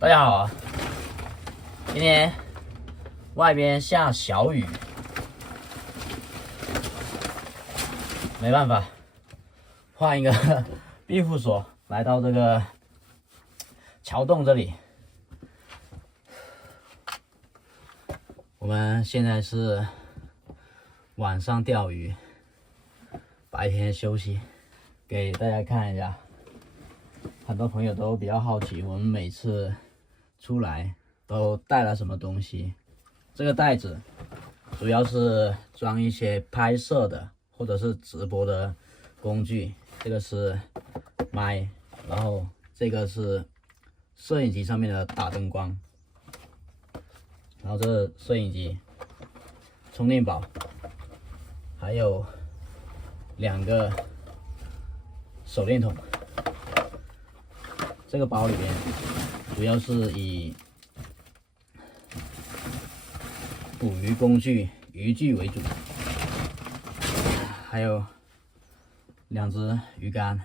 大家好啊！今天外边下小雨，没办法，换一个庇护所，来到这个桥洞这里。我们现在是晚上钓鱼，白天休息。给大家看一下，很多朋友都比较好奇，我们每次出来都带了什么东西。这个袋子主要是装一些拍摄的或者是直播的工具，这个是麦，然后这个是摄影机上面的打灯光，然后这是摄影机、充电宝，还有2个手电筒。这个包里面主要是以捕鱼工具、渔具为主，还有2只鱼竿。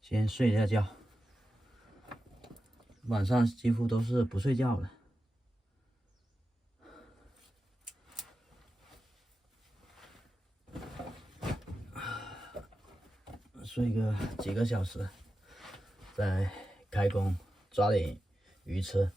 先睡一下觉，晚上几乎都是不睡觉的。睡个几个小时，再开工抓点鱼吃。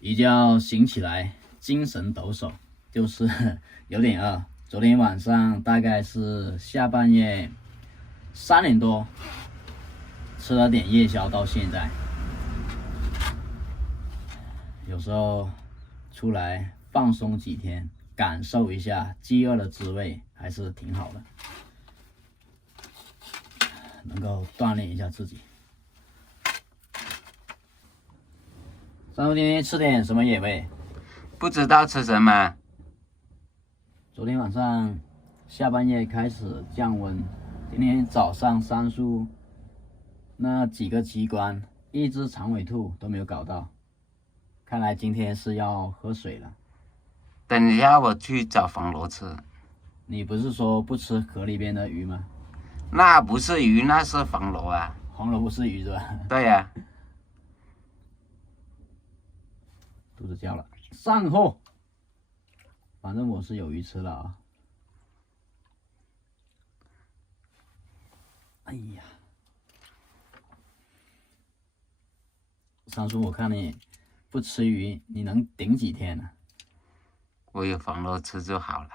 一觉醒起来，精神抖擞，就是有点饿。昨天晚上大概是下半夜3点多，吃了点夜宵，到现在。有时候出来放松几天，感受一下饥饿的滋味，还是挺好的，能够锻炼一下自己。三叔，今天吃点什么野味？不知道吃什么。昨天晚上下半夜开始降温，今天早上三叔那几个机关1只长尾兔都没有搞到，看来今天是要喝水了。等一下我去找黄螺吃。你不是说不吃河里边的鱼吗？那不是鱼，那是黄螺啊。黄螺不是鱼是吧？对呀、肚子叫了，上货。反正我是有鱼吃了啊。哎呀，三叔，我看你不吃鱼，你能顶几天呢？我有黄螺吃就好了。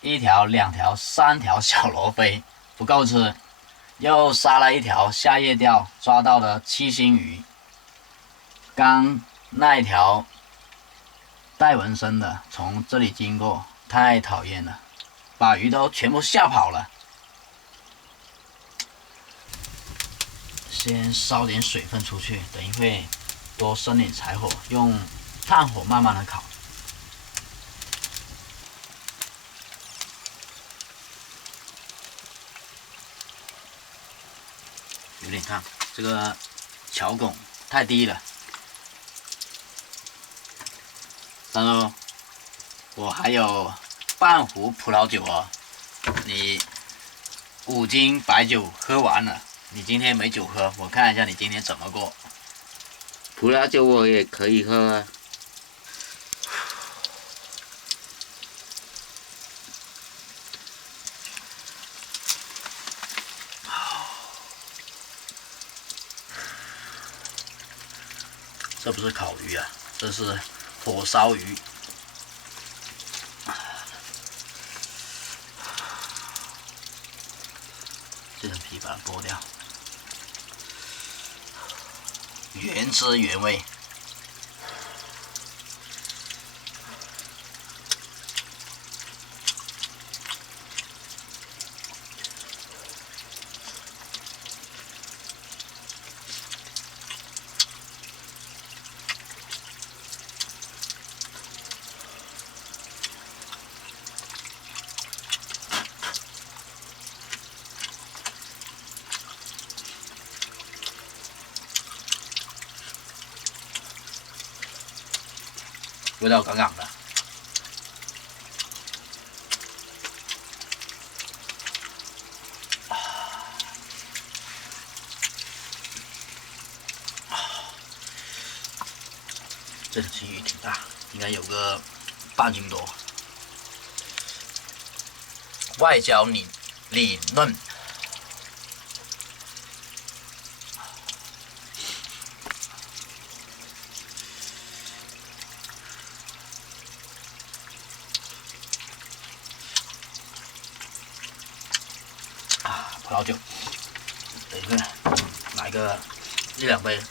1条、2条、3条小罗非不够吃，又杀了1条夏夜钓抓到的7星鱼。刚那一条带纹身的从这里经过，太讨厌了，把鱼都全部吓跑了。先烧点水分出去，等一会多生点柴火，用炭火慢慢的烤。有点烫，这个桥拱太低了。三叔，我还有半壶葡萄酒哦，你5斤白酒喝完了，你今天没酒喝，我看一下你今天怎么过。葡萄酒我也可以喝啊。这不是烤鱼啊，这是火烧鱼。这层皮把它剥掉，原汁原味。味道杠杠的。这只鱼挺大，应该有个半斤多。外焦里嫩。葡萄酒，等一下来个1-2杯。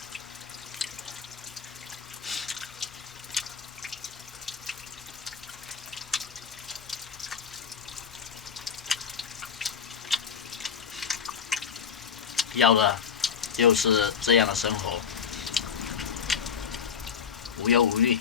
要的就是这样的生活，无忧无虑。